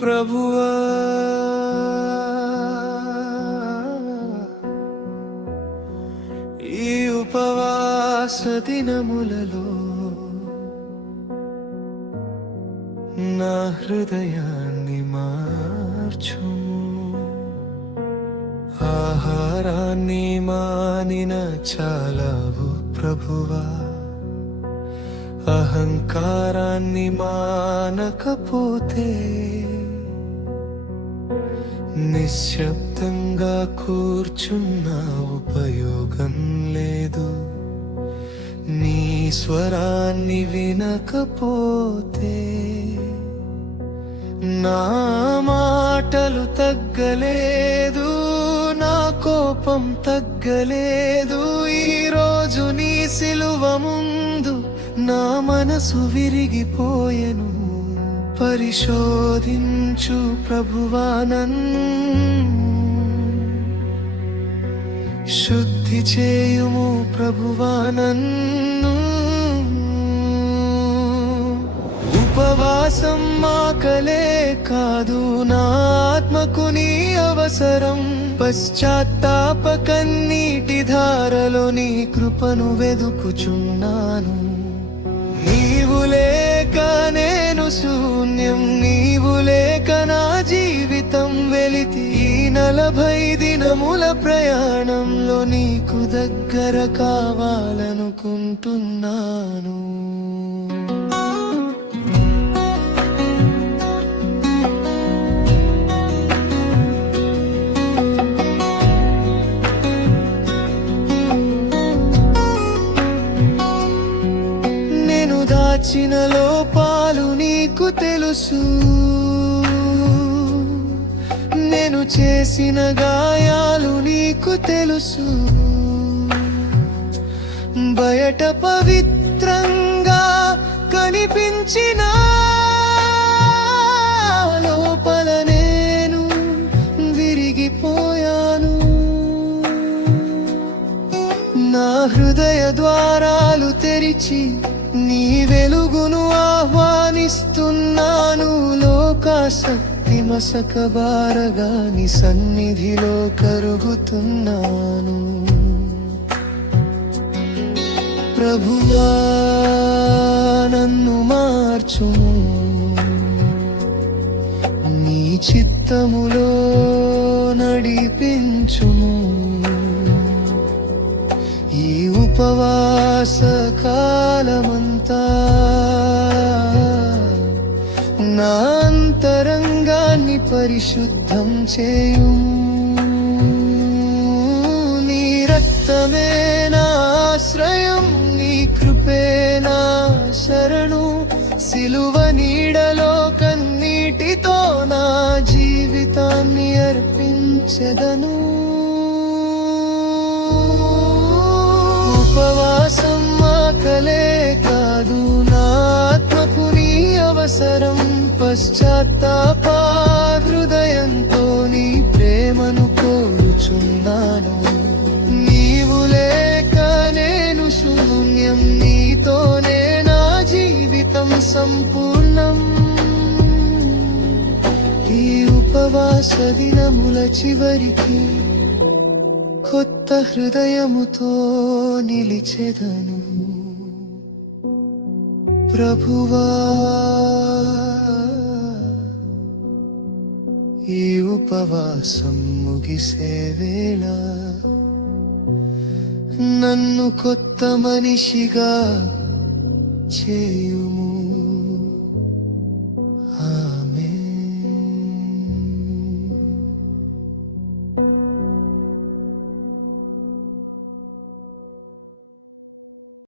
ప్రభువా, ఈ ఉపవాస దినములలో నా హృదయాన్ని మార్చుము. ఆహారాన్ని మానిన చాలవు ప్రభువా, అహంకారాన్ని మానకపోతే నిశ్శబ్దంగా కూర్చున్న ఉపయోగం లేదు. నీ స్వరాన్ని వినకపోతే నా మాటలు తగ్గలేదు, నా కోపం తగ్గలేదు. ఈరోజు నీ సిలువ ముందు నా మనసు విరిగిపోయెను. పరిశోధించు ప్రభువా, నన్ను శుద్ధి చేయుము ప్రభువా, నన్ను. ఉపవాసం ఆకలే కాదు, నా ఆత్మకు నీ అవసరం. పశ్చాత్తాప కన్నీటి ధారలో నీ కృపను వెదుకుచున్నాను. నీవు లేక నేను శూన్యం, నీవు లేక నా జీవితం వెలితి. ఈ 40 దినముల ప్రయాణంలో నీకు దగ్గర కావాలనుకుంటున్నాను. దాచిన లోపాలు నీకు తెలుసు, నేను చేసిన గాయాలు నీకు తెలుసు. బయట పవిత్రంగా కనిపించిన లోపల నేను విరిగిపోయాను. నా హృదయ ద్వారాలు తెరిచి నీ వెలుగును ఆహ్వానిస్తున్నాను. లోకాసక్తి మసకబారగా నీ సన్నిధిలో కరుగుతున్నాను. ప్రభువా, నన్ను మార్చుము, నీ చిత్తములో నడిపించుము. ఈ ఉపవాస కాలమంతా నా అంతరంగాన్ని పరిశుద్ధం చేయుము. నీ రక్తమే నా ఆశ్రయం, నీ కృపే నా శరణు. సిలువ నీడలో కన్నీటితో నా జీవితాన్ని అర్పించెదను. ఉపవాసం ఆకలే కాదు, నా ఆత్మకు నీ అవసరం. పశ్చాత్తాప హృదయంతో నీ ప్రేమను కోరుచున్నాను. నీవు లేక నేను శూన్యం, నీతోనే నా జీవితం సంపూర్ణం. ఈ ఉపవాస దినముల చివరికి కొత్త హృదయముతో నిలిచెదను. ప్రభువా, ఈ ఉపవాసం ముగిసే వేళ నన్ను కొత్త మనిషిగా చేయుము.